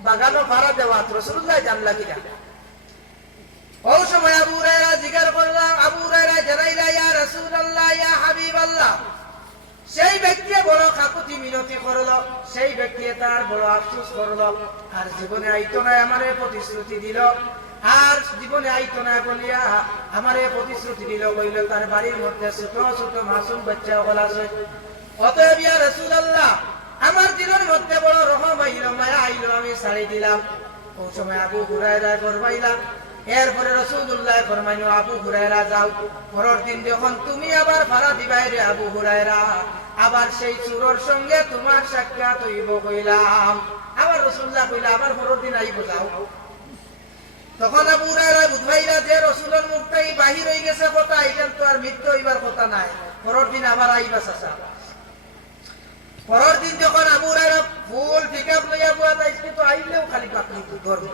বাগানো ফারা দেওয়া রাসূলুল্লাহ জানলা কিনা? ওই সময় আবু হুরায়রা জিজ্ঞাসা করলো, আবু হুরায়রা জানাইলা ইয়া রাসূলুল্লাহ ইয়া হাবিবাল্লাহ। সেই ব্যক্তি বড় কাকুতি মিনতি করলো, সেই ব্যক্তি তার বড় আফসোস করলো, আর জীবনে আইতো না আমারে প্রতিশ্রুতি দিল, আর জীবনে আইতো না বলিয়া আমারে প্রতিশ্রুতি দিল, কইল তার বাড়ির মধ্যে ছোট ছোট মাসুম বাচ্চা ওগুলা আছে। অতএব ইয়া রাসূলুল্লাহ আমার দিলের মধ্যে বড় রহম আইল, মায়া আইল, আমি ছাড়ি দিলাম। ওই সময় আবু হুরায়রা ফরমাইলা, এরপরে রাসূলুল্লাহ ফরমাইলো আবু হুরায়রা যাও, পরের দিন যখন তুমি আবার ফারা দিবাই রে আবু হুরায়রা, আবার সেই চুরের সঙ্গে তোমার সাক্ষাৎ হইব কইলাম। আবার রাসূলুল্লাহ কইলা আবার পরের দিন আইব যাও। তখন আবু হুরায়রা বুঝাইলা যে রাসূলের মুখটাই বাহির হয়ে গেছে কথা, এটা তো আর মৃত্যু হইবার কথা নাই, পরের দিন আবার আইবা চাচা। পরের দিন যখন আবু হুরায়রা ফুল পিকআপ লইয়া বুয়া যাইছে, তো আইলেও খালি পাকলি তো ধরবে।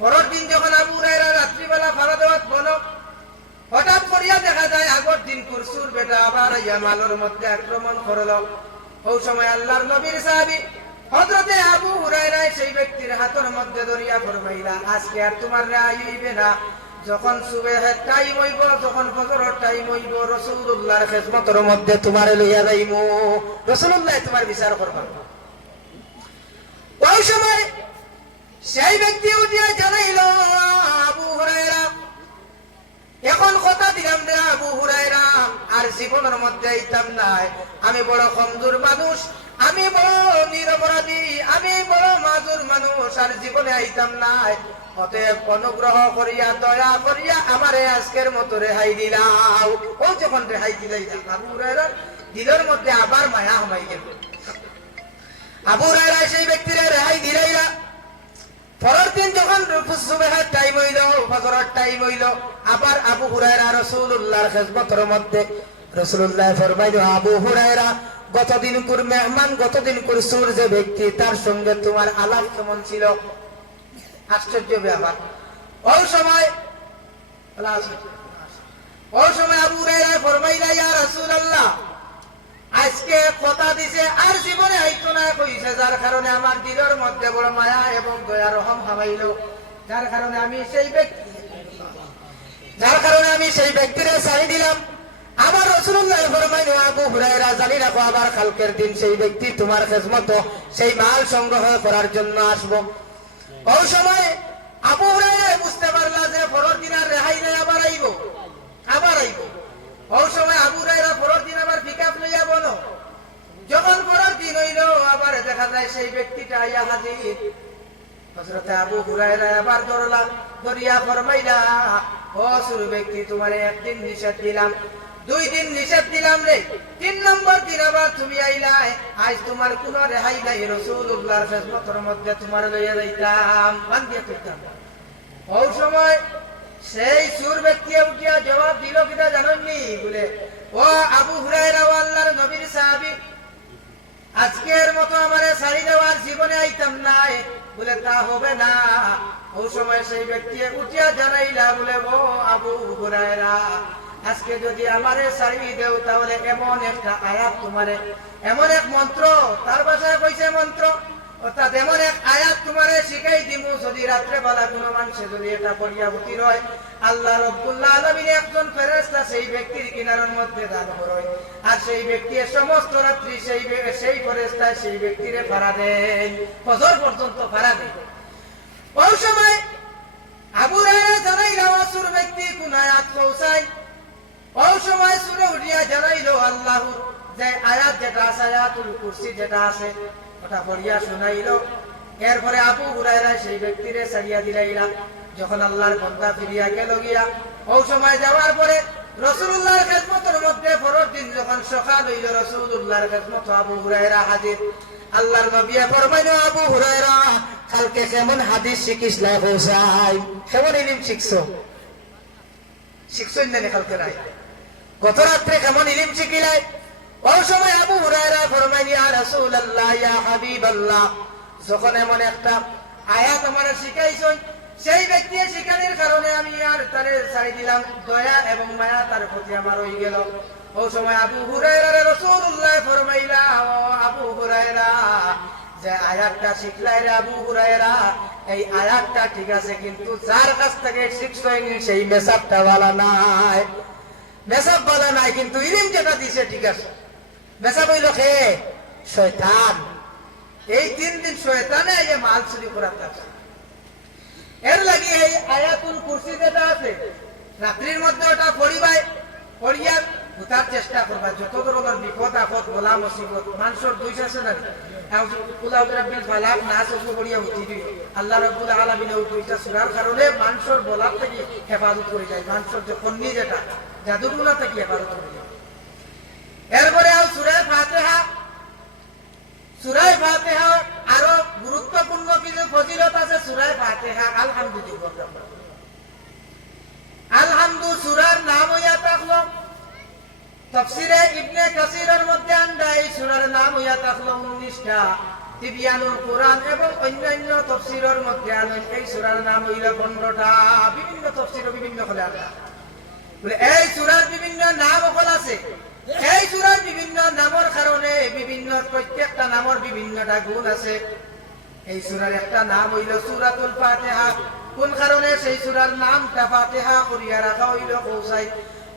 পরের দিন যখন আবু হুরায়রা রাত্রিবেলা ফারা দেওয়াত বলো, হঠাৎ করিয়া দেখা যায় আগর দিন কুরসুর বেটা আবার ইয়া মালের মধ্যে আক্রমণ করলো। ওই সময় আল্লাহর নবীর সাহাবী হযরতে আবু হুরায়রা সেই ব্যক্তির হাতের মধ্যে ধরিয়া ফরমাইলা, আজকে আর তোমার রায় হইবে না, যখন সুবহের টাইম হইব, যখন ফজরের টাইম হইব, রাসূলুল্লাহর খেদমতের মধ্যে তোমারে লইয়া যাইমু, রাসূলুল্লাহ তোমার বিচার করবা। ওই সময় সেই ব্যক্তি উঠিয়া জানাইল আবু হুরায়রা এখন কথা দিলাম রে আবু হুরায়রা, আর জীবনের মধ্যে আইতাম নাই, আমি বড় কমজোর মানুষ, আমি বড় নিরপরাধী, আমি বড় মাজুর মানুষ, আর জীবনে আইতাম নাই। অতএব অনুগ্রহ করিয়া দয়া করিয়া আমারে আজকের মতো রেহাই দিলাও। ও যখন রেহাই দিলাই আবু হুরায়রা দিলের মধ্যে আবার মায়া হমাই গেল। আবু হুরায়রা সেই ব্যক্তিরে রেহাই দিলাইলা। পরের দিন যখন সুবহের টাইম হইল, ফজরের টাইম হইল, আবার আবু হুরায়রা রাসূলুল্লাহর খেদমতের মধ্যে, রাসূলুল্লাহ ফরমাইলো আবু হুরায়রা গতদিন কুর মেহমান, গতদিন কুর সুর যে ব্যক্তি, তার সঙ্গে তোমার আলাপ কেমন ছিল? আশ্চর্য ব্যাপার। ওই সময় আবু হুরায়রা ফরমাইলা ইয়া রাসূলুল্লাহ আজকে কথা দিছে আর জীবনে আইতো না কইছে, যার কারণে আমার দিলের মধ্যে বড় মায়া এবং দয়া রহম হামাইল, যার কারণে আমি সেই ব্যক্তিরে ছাড়ি দিলাম। আবার রাসূলুল্লাহ ফরমাইলো আবু হুরায়রা জানি রাখো, আবার কালকের দিন সেই ব্যক্তি তোমার খেদমত সেই মাল সংগ্রহ করার জন্য আসবো। ওই সময় আবু হুরায়রা বুঝতে পারলা যে পরের দিন আর রেহাই নাই, আবার আইব। ওই সময় আবু হুরায়রা পরের দিন আবার পিকআপ লইয়া বলো। যখন পরের দিন হইল, আবার দেখা যায় সেই ব্যক্তিটা আইয়া হাজির। হযরতে আবু হুরায়রা আবার ধরিয়া ফরমাইলা, ও সুর ব্যক্তি তোমারে একদিন নিষেধ দিলাম, 2 দিন নিষেধ দিলাম রে, 3 নম্বর দিন আবার তুমি আইলাই, আজ তোমার কোন রেহাই নাই, রাসূলুল্লাহর খেদমতের মধ্যে তোমার লইয়া যাইতাম, বান্ধিয়া তুলতাম। ওই সময় সেই সুর ব্যক্তি উঠিয়া জবাব দিল কিনা জানেননি? বলে ও আবু হুরায়রা আল্লাহর নবীর সাহাবী, আজকের মতো আমারে ছাড়ি দেওয়ার জীবনে আইতাম নাই। বলে তা হবে না। ওই সময় সেই ব্যক্তি উঠিয়া জানাইলা, বলে ও আবু হুরায়রা আজকে যদি আমারে ছাড়ি দেও তাহলে এমন একটা আয়াত তোমারে, এমন এক মন্ত্র, তার ভাষায় কইছে মন্ত্র, অর্থাৎ এমন এক আয়াত তোমারে শিখাই দিমু, যদি রাত্রে বেলা কোনো মানুষে যদি এটা পড়িয়া ভূতি রয়, আল্লাহ রব্বুল আলামিন একজন ফেরেশতা সেই ব্যক্তির কিনারের মধ্যে দান করয়, আর সেই ব্যক্তি সমস্ত রাত্রি সেই ফেরেশতা সেই ব্যক্তিরে ফাড়া দেয়, ফজর পর্যন্ত ফাড়া দেয়। ওই সময় আবু হুরায়রা জানাইলো আসুর ব্যক্তি কোন আয়াত পৌঁছায়, ওই সময় সূরা উঠিয়া জানাইলো আল্লাহ যে আয়াত যেটা আছে, আয়াতুল কুরসি যেটা আছে ওটা পড়িয়া শোনাইলো। এরপরে আবু হুরায়রা সেই ব্যক্তিরে ছাড়িয়া দিলাইলা। যখন আল্লাহর বান্দা ফিরিয়া গেল গিয়া, ওই সময় যাওয়ার পরে রাসূলুল্লাহর খেদমতের মধ্যে পরের দিন যখন সকাল হইল, রাসূলুল্লাহর খেদমত আবু হুরায়রা হাজির। আল্লাহর নবী ফরমাইলো, আবু হুরায়রা কালকে কেমন হাদিস শিখিস না পৌঁছাই, কেমন ইলম শিখছো, শিখছই না কালকে রাই, গত রাত্রে কেমন ইলম শিখিলাই? ওই সময় আবু হুরায়রা ফরমাইল, ইয়া রাসূলুল্লাহ, ইয়া হাবিবাল্লাহ, যখন এমন একটা আয়াত আমারে শিখাইছেন, সেই ব্যক্তি শিখানোর কারণে আমি আর তারে ছাড়ি দিলাম, দয়া এবং মায়া তার প্রতি আমার হয়ে গেল। ওই সময় আবু হুরায়রা রাসূলুল্লাহ ফরমাইলা, ও আবু হুরায়রা, যে আয়াতটা শিখলাই রে আবু হুরায়রা, এই আয়াতটা ঠিক আছে, কিন্তু যার কাছ থেকে শিখছেন সেই মেসাবটা ভালো নাই, মেসাব ভালো নাই, কিন্তু ইলম যেটা দিছে ঠিক আছে। মেসাব হইল কে? শয়তান। এই 3 দিন শয়তানে এই মাল চুরি করার থাকছে। এর লাগি এই আয়াতুল কুরসি যেটা আছে, রাত্রির মধ্যে ওটা পড়িবাই, পড়িয়া উঠার চেষ্টা করবা। যত ধরনের বিপদ আপদ বলা মুসিবত মানুষের দুইশ আছে না, আল্লাহ রাব্বুল আলামিন ওই দুইটা সূরার কারণে মানুষের বলার থেকে হেফাজত করে যায়, মানুষের যে কন্নি যেটা জাদুগুলা থেকে হেফাজত করে যায়। এরপরে সূরা ফাতিহা, সূরা ফাতিহা আরো গুরুত্বপূর্ণ কিছু ফজিলত আছে। সূরা ফাতিহা আলহামদুলিল্লাহ, আলহামদু সূরার নাম হইয়া থাকলো, তাফসীরে ইবনে কাসিরের মধ্যে আনডা এই সূরার নাম হইয়া থাকলো 19টা, তিবিয়ানুল কুরআন এবং অন্যান্য তাফসীরের মধ্যে আনেন এই সূরার নাম হইল 15টা, বিভিন্ন তাফসীরে বিভিন্ন হলে আনডা। বলে এই সূরার বিভিন্ন নাম হল আছে। এই সূরার বিভিন্ন নামের কারণে বিভিন্ন, প্রত্যেকটা নামের বিভিন্নটা গুণ আছে। এই সূরার একটা নাম হইল সূরাতুল ফাতিহা। কোন কারণে সেই সূরার নামটা ফাতিহা করিয়া রাখা হইল কৌসাই?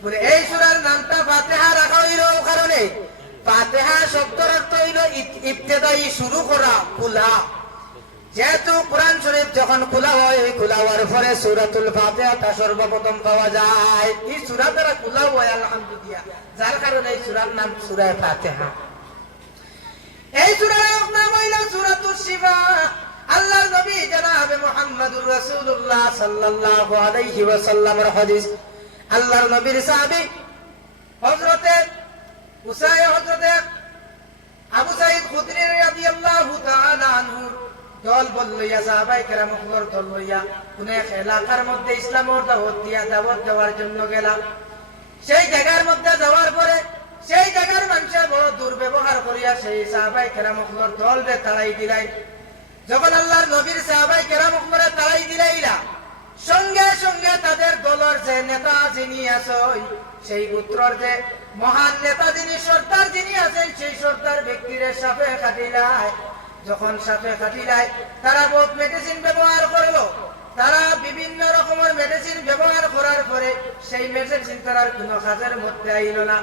বলে এই সূরার নামটা ফাতিহা রাখা হইল কারণে ফাতিহা শব্দের অর্থ হইল ইবতিদাই, শুরু করা, খোলা। যেহেতু কোরআন শরীফ যখন খোলা হয়, খোলা হওয়ার পরে সূরাতুল ফাতিহাটা সর্বপ্রথম পাওয়া যায়। এই সূরা দ্বারা খোলা হয় আলহামদুলিল্লাহ, যার কারণে এই সূরার নাম সূরা ফাতিহা। এই সূরার নাম হইল সূরাতুশ শিফা। আল্লাহর নবী জনাবে মুহাম্মদুর রাসূলুল্লাহ সাল্লাল্লাহু আলাইহি ওয়াসাল্লামের হাদিস, আল্লাহর নবীর সাহাবী হযরতে হযরতে আবু সাঈদ খুদরি রাদিয়াল্লাহু তাআলা আনহু দল বললইয়া, সাহাবায়ে কেরামের দল লইয়া কোন এক এলাকার মধ্যে ইসলামের দাওয়াত দেওয়ার জন্য গেল। সেই জায়গার মধ্যে যাওয়ার পরে সেই জায়গার মানুষের বড় দুর্ব্যবহার করিয়া সেই সাহাবায়ে কেরামের দলরে তাড়াই দিলাই। যখন আল্লাহর নবীর সাহাবায়ে কেরামের তাড়াই দিলাইলা, সঙ্গে সঙ্গে তাদের দলের যে নেতা যিনি আছেন, সেই গোত্রের যে মহান নেতা যিনি, সর্দার যিনি আছেন, সেই সর্দার ব্যক্তিরে সাপে কাটিলাই। যখন সাপে কাটিলাই, তারা বহুত মেডিসিন ব্যবহার করলো। তারা বিভিন্ন রকমের মেডিসিন ব্যবহার করার পরে সেই মেডিসিন তারার কোনো কাজের মধ্যে আইল না।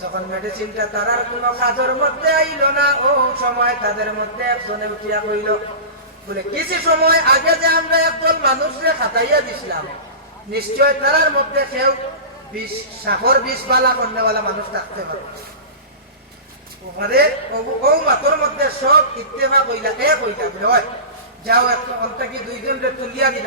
যখন মেডিসিনটা তারার কোনো কাজের মধ্যে আইল না, ও সময় তাদের মধ্যে একজনে উঠিয়া কইল, বলে কিছু সময় আগে যে আমরা একদল মানুষকে খাতাইয়া দিছিলাম, নিশ্চয় তারার মধ্যে কেউ সাগর বিষ বালা কন্যাওয়ালা মানুষ থাকতে পারে। মাতর মধ্যে সব ইত্তেফাক হইলা, এক হইলা, যাও একটা অন্তকি 2 জনকে তুলিয়া দিলা।